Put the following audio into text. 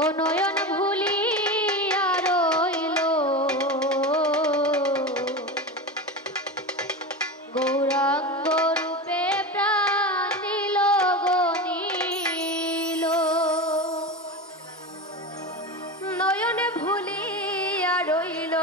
ও নয়ন ভুলি রইল। গৌরাঙ্গ রূপে প্রাণ দিল গনিল নয়ন ভুলি রইল।